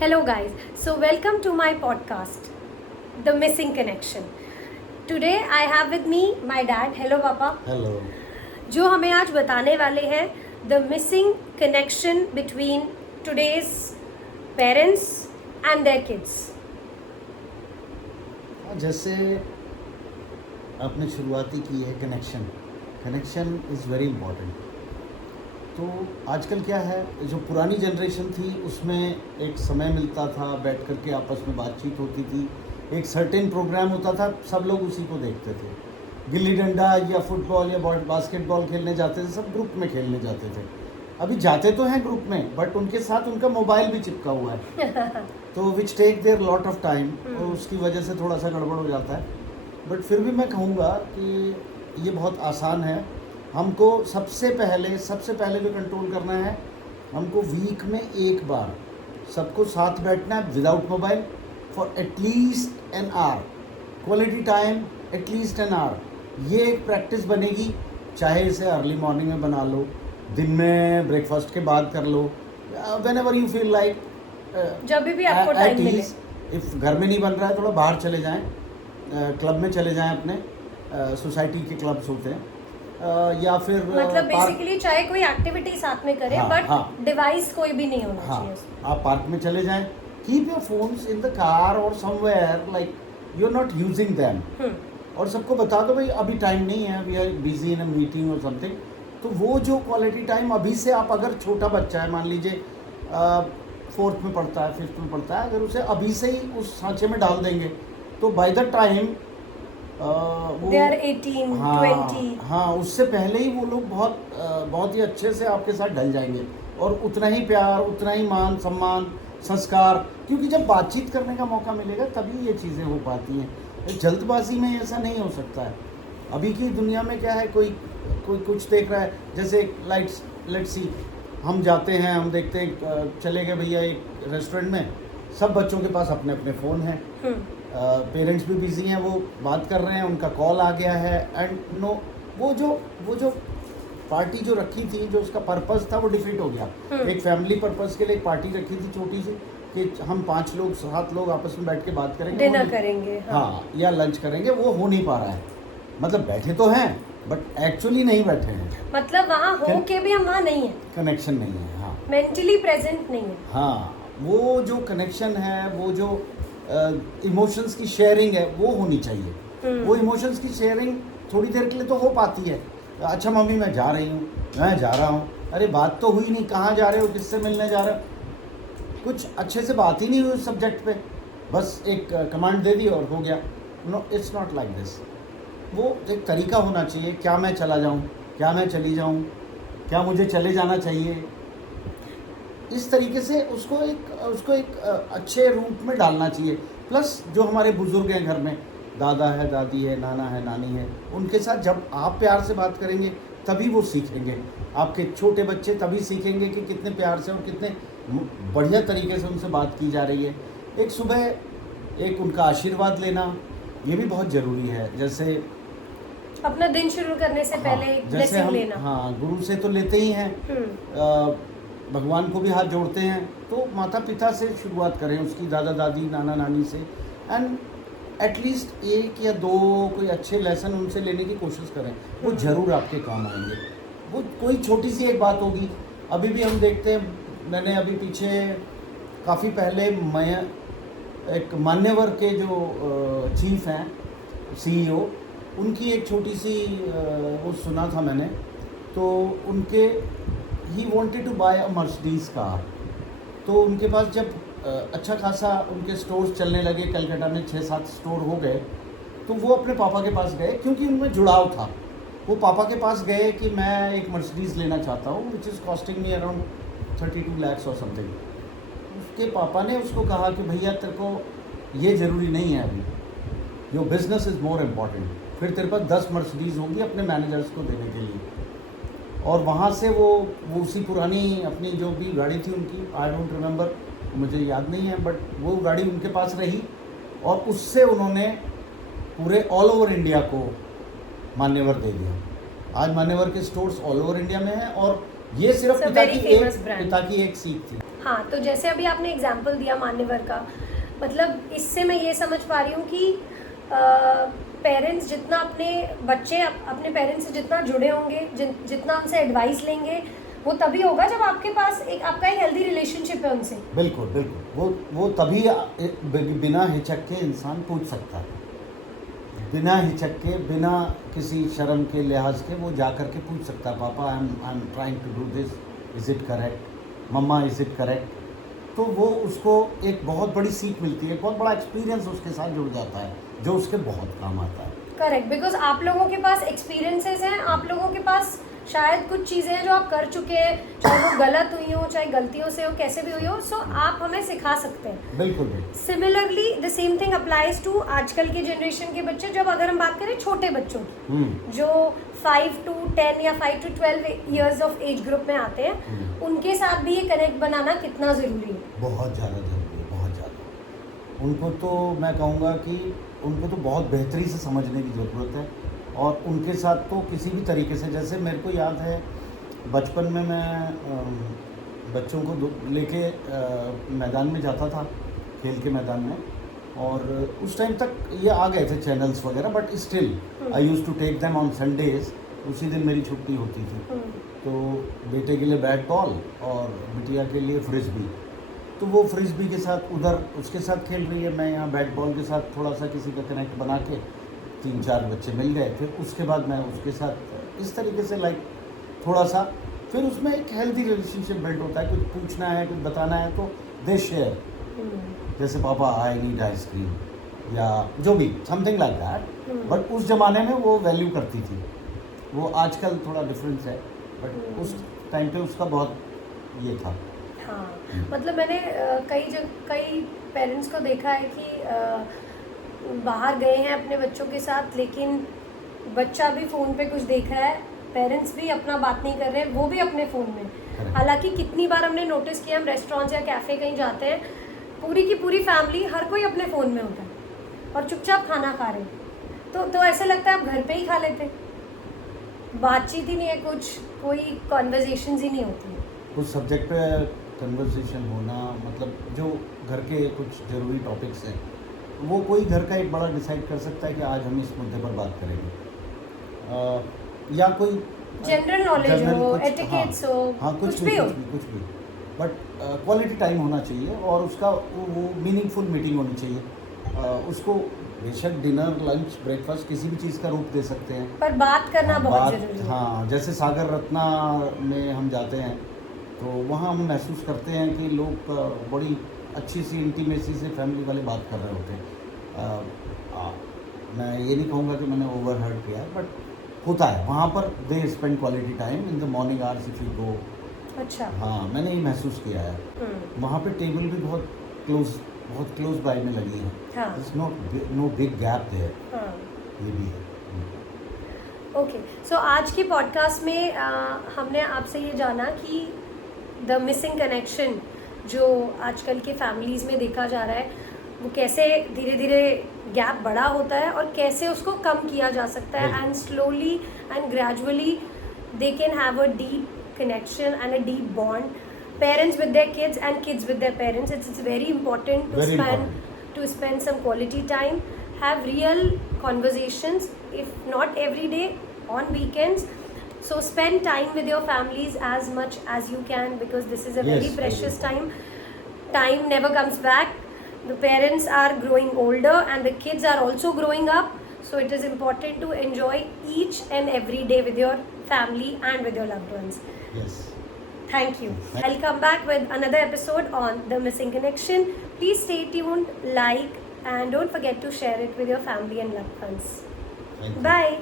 Hello, guys. So, welcome to my podcast, The Missing Connection. Today, I have with me my dad. Hello, Papa. Hello. जो हमें आज बताने वाले हैं The Missing Connection between today's parents and their kids. जैसे आपने शुरुआती की है कनेक्शन इज़ वेरी इम्पॉर्टेंट। तो आजकल क्या है, जो पुरानी जनरेशन थी उसमें एक समय मिलता था, बैठ कर के आपस में बातचीत होती थी, एक सर्टेन प्रोग्राम होता था, सब लोग उसी को देखते थे। गिल्ली डंडा या फुटबॉल या बास्केटबॉल खेलने जाते थे, सब ग्रुप में खेलने जाते थे। अभी जाते तो हैं ग्रुप में, बट उनके साथ उनका मोबाइल भी चिपका हुआ है तो which take there lot of time, और उसकी वजह से थोड़ा सा गड़बड़ हो जाता है। बट फिर भी मैं कहूँगा कि ये बहुत आसान है। हमको सबसे पहले जो कंट्रोल करना है, हमको वीक में एक बार सबको साथ बैठना है without mobile for at least an hour, quality time at least an hour. ये एक प्रैक्टिस बनेगी, चाहे इसे अर्ली मॉर्निंग में बना लो, दिन में ब्रेकफास्ट के बाद कर लो, whenever you feel like, जब भी आपको टाइम मिले। इफ़ घर में नहीं बन रहा है, थोड़ा बाहर चले जाएं, क्लब में चले जाएं, अपने सोसाइटी के क्लब्स होते हैं, या फिर मतलब बेसिकली चाहे कोई एक्टिविटी साथ में करे, बट डिवाइस कोई भी नहीं होना चाहिए। आप पार्क में चले जाएं, keep your phones in the car और somewhere like you are not using them, और सबको बता दो भाई अभी टाइम नहीं है, we are busy in a meeting और समथिंग। तो वो जो क्वालिटी टाइम अभी से आप, अगर छोटा बच्चा है, मान लीजिए 4th में पढ़ता है, 5th में पढ़ता है, अगर उसे अभी से ही उस सांचे में डाल देंगे तो by the time They are 18, 20. हाँ, उससे पहले ही वो लोग बहुत ही अच्छे से आपके साथ ढल जाएंगे, और उतना ही प्यार, उतना ही मान सम्मान, संस्कार, क्योंकि जब बातचीत करने का मौका मिलेगा तभी ये चीज़ें हो पाती हैं। जल्दबाजी में ऐसा नहीं हो सकता है। अभी की दुनिया में क्या है, कोई कुछ देख रहा है, जैसे लेट्स सी, हम जाते हैं, हम देखते हैं, चले गए भैया एक रेस्टोरेंट में, सब बच्चों के पास अपने अपने फ़ोन हैं, पेरेंट्स भी बिजी हैं, वो बात कर रहे हैं, उनका कॉल आ गया है, एंड नो, वो जो पार्टी जो रखी थी, जो उसका पर्पस था, वो डिफीट हो गया। एक फैमिली पर्पस के लिए एक पार्टी रखी थी छोटी सी, कि हम 5 लोग 7 लोग आपस में बैठ के बात करेंगे, डिनर करेंगे, हाँ, या लंच करेंगे, वो हो नहीं पा रहा है। मतलब बैठे तो हैं बट एक्चुअली नहीं बैठे हैं, मतलब वहाँ हो के भी हम वहाँ नहीं है, कनेक्शन नहीं है, हाँ, मेंटली प्रेजेंट नहीं है। हाँ, वो जो कनेक्शन है, वो जो इमोशंस की शेयरिंग है, वो होनी चाहिए। वो इमोशंस की शेयरिंग थोड़ी देर के लिए तो हो पाती है। अच्छा मम्मी मैं जा रही हूँ, मैं जा रहा हूँ, अरे बात तो हुई नहीं, कहाँ जा रहे हो, किससे मिलने जा रहे हो, कुछ अच्छे से बात ही नहीं हुई उस सब्जेक्ट पे, बस एक कमांड दे दी और हो गया। No, it's not like this. वो एक तरीका होना चाहिए, क्या मैं चला जाऊँ, क्या मैं चली जाऊँ, क्या मुझे चले जाना चाहिए, इस तरीके से उसको एक अच्छे रूप में डालना चाहिए। प्लस जो हमारे बुज़ुर्ग हैं घर में, दादा है, दादी है, नाना है, नानी है, उनके साथ जब आप प्यार से बात करेंगे तभी वो सीखेंगे। आपके छोटे बच्चे तभी सीखेंगे कि कितने प्यार से और कितने बढ़िया तरीके से उनसे बात की जा रही है। एक सुबह एक उनका आशीर्वाद लेना, ये भी बहुत ज़रूरी है। जैसे अपना दिन शुरू करने से पहले एक ब्लेसिंग लेना, हाँ, गुरु से तो लेते ही हैं, भगवान को भी हाथ जोड़ते हैं, तो माता पिता से शुरुआत करें, उसकी दादा दादी, नाना नानी से, एंड एटलीस्ट 1 या 2 कोई अच्छे लेसन उनसे लेने की कोशिश करें, वो ज़रूर आपके काम आएंगे। वो कोई छोटी सी एक बात होगी। अभी भी हम देखते हैं, मैंने अभी पीछे काफ़ी पहले, मैं एक मान्यवर के जो चीफ हैं, CEO, उनकी एक छोटी सी वो सुना था मैंने, तो उनके ही wanted to buy a Mercedes car. तो उनके पास जब अच्छा खासा उनके स्टोर्स चलने लगे, कलकत्ता में 6-7 स्टोर हो गए, तो वो अपने पापा के पास गए, क्योंकि उनमें जुड़ाव था। वो पापा के पास गए कि मैं एक मर्सिडीज़ लेना चाहता हूँ, which is costing me around 32 lakhs और समथिंग। उसके पापा ने उसको कहा कि भैया तेरे को ये ज़रूरी नहीं है अभी, your business is more important, फिर तेरे पास 10 मर्सिडीज़ होंगी अपने मैनेजर्स को देने के लिए। और वहाँ से वो उसी पुरानी अपनी जो भी गाड़ी थी उनकी, आई डोंट रिमेंबर, मुझे याद नहीं है, बट वो गाड़ी उनके पास रही, और उससे उन्होंने पूरे ऑल ओवर इंडिया को मान्यवर दे दिया। आज मान्यवर के स्टोर्स ऑल ओवर इंडिया में हैं, और ये सिर्फ पिता की एक सीख थी। हाँ, तो जैसे अभी आपने एग्जाम्पल दिया मान्यवर का, मतलब इससे मैं ये समझ पा रही हूँ कि पेरेंट्स जितना बच्चे अपने पेरेंट्स से जितना जुड़े होंगे, जितना उनसे एडवाइस लेंगे, वो तभी होगा जब आपके पास आपका एक हेल्दी रिलेशनशिप है उनसे। बिल्कुल बिल्कुल, वो तभी बिना हिचक के इंसान पूछ सकता है, बिना हिचक के, बिना किसी शर्म के लिहाज के वो जा कर के पूछ सकता है, पापा I am trying to do this, is it correct, मम्मा इज़ इट करेक्ट। तो वो उसको एक बहुत बड़ी सीख मिलती है, बहुत बड़ा एक्सपीरियंस उसके साथ जुड़ जाता है, जो उसके बहुत काम आता है। करेक्ट, बिकॉज आप लोगों के पास एक्सपीरियंसेस हैं, आप लोगों के पास शायद कुछ चीज़ें हैं जो आप कर चुके हैं, चाहे वो गलत हुई हो, चाहे गलतियों से हो, कैसे भी हुई हो, सो आप हमें सिखा सकते हैं। बिल्कुल। Similarly the same thing applies to आजकल की जनरेशन के बच्चे। जब अगर हम बात करें छोटे बच्चों की, जो 5 to 10 या 5 to 12 years of age group में आते हैं, उनके साथ भी ये कनेक्ट बनाना कितना ज़रूरी है? बहुत ज़्यादा ज़रूरी है, बहुत ज़्यादा। उनको तो मैं कहूँगा कि उनको तो बहुत बेहतरी से समझने की ज़रूरत है, और उनके साथ तो किसी भी तरीके से, जैसे मेरे को याद है बचपन में मैं बच्चों को लेके मैदान में जाता था, खेल के मैदान में, और उस टाइम तक ये आ गए थे चैनल्स वगैरह, but still I use to take them on Sundays. उसी दिन मेरी छुट्टी होती थी, तो बेटे के लिए बैट बॉल और बिटिया के लिए फ्रिस्बी। तो वो फ्रिस्बी के साथ उधर उसके साथ खेल रही है, मैं यहाँ बैट बॉल के साथ थोड़ा सा किसी का कनेक्ट बना के 3-4 बच्चे मिल गए। फिर उसके बाद मैं उसके साथ इस तरीके से लाइक थोड़ा सा, फिर उसमें एक हेल्दी रिलेशनशिप बिल्ड होता है। कुछ पूछना है, कुछ बताना है तो दे शेयर, जैसे पापा आई नीड आइसक्रीम या जो भी समथिंग लाइक दैट। बट उस ज़माने में वो वैल्यू करती थी, वो आजकल थोड़ा डिफरेंस है, बट उस टाइम पे उसका बहुत ये था। हाँ, मतलब मैंने कई पेरेंट्स को देखा है कि बाहर गए हैं अपने बच्चों के साथ, लेकिन बच्चा भी फ़ोन पे कुछ देख रहा है, पेरेंट्स भी अपना बात नहीं कर रहे हैं, वो भी अपने फ़ोन में। हालांकि कितनी बार हमने नोटिस किया, हम रेस्टोरेंट्स या कैफ़े कहीं जाते हैं, पूरी की पूरी फैमिली, हर कोई अपने फ़ोन में होता है और चुपचाप खाना खा रहे हैं। तो ऐसा लगता है आप घर पे ही खा लेते, बातचीत ही नहीं है, कुछ कोई कॉन्वर्जेशंस ही नहीं होती। उस सब्जेक्ट पे कन्वर्सेशन होना, मतलब जो घर के कुछ ज़रूरी टॉपिक्स हैं, वो कोई घर का एक बड़ा डिसाइड कर सकता है कि आज हम इस मुद्दे पर बात करेंगे, या कोई जनरल नॉलेज हो, एटिकेट्स हो, हाँ कुछ भी, बट क्वालिटी टाइम होना चाहिए, और उसका वो मीनिंगफुल मीटिंग होनी चाहिए। उसको बेशक डिनर, लंच, ब्रेकफास्ट किसी भी चीज़ का रूप दे सकते हैं, पर बात करना बहुत ज़रूरी है। हाँ, जैसे सागर रत्ना में हम जाते हैं तो वहाँ हम महसूस करते हैं कि लोग बड़ी अच्छी सी इंटीमेसी से फैमिली वाले बात कर रहे होते हैं। मैं ये नहीं कहूँगा कि मैंने ओवरहर्ड किया, बट होता है वहाँ पर, they spend quality time in the morning hours if you go. अच्छा, हाँ, मैंने ये महसूस किया है। वहाँ पे टेबल भी बहुत क्लोज बाय में लगी है, नो बिग गैप देयर, ये भी है। ओके, सो आज की पॉडकास्ट में हमने आपसे ये जाना कि द मिसिंग कनेक्शन जो आजकल के फैमिलीज़ में देखा जा रहा है, वो कैसे धीरे धीरे गैप बड़ा होता है और कैसे उसको कम किया जा सकता है, and slowly and gradually they can have a deep connection and a deep bond, parents with their kids and kids with their parents. It's very important to spend some quality time, have real conversations, if not every day, on weekends. So spend time with your families as much as you can, because this is a very precious time never comes back. The parents are growing older and the kids are also growing up, so it is important to enjoy each and every day with your family and with your loved ones. Yes. Thank you. I'll come back with another episode on The Missing Connection. Please stay tuned, like, and don't forget to share it with your family and loved ones. Thank you. Bye.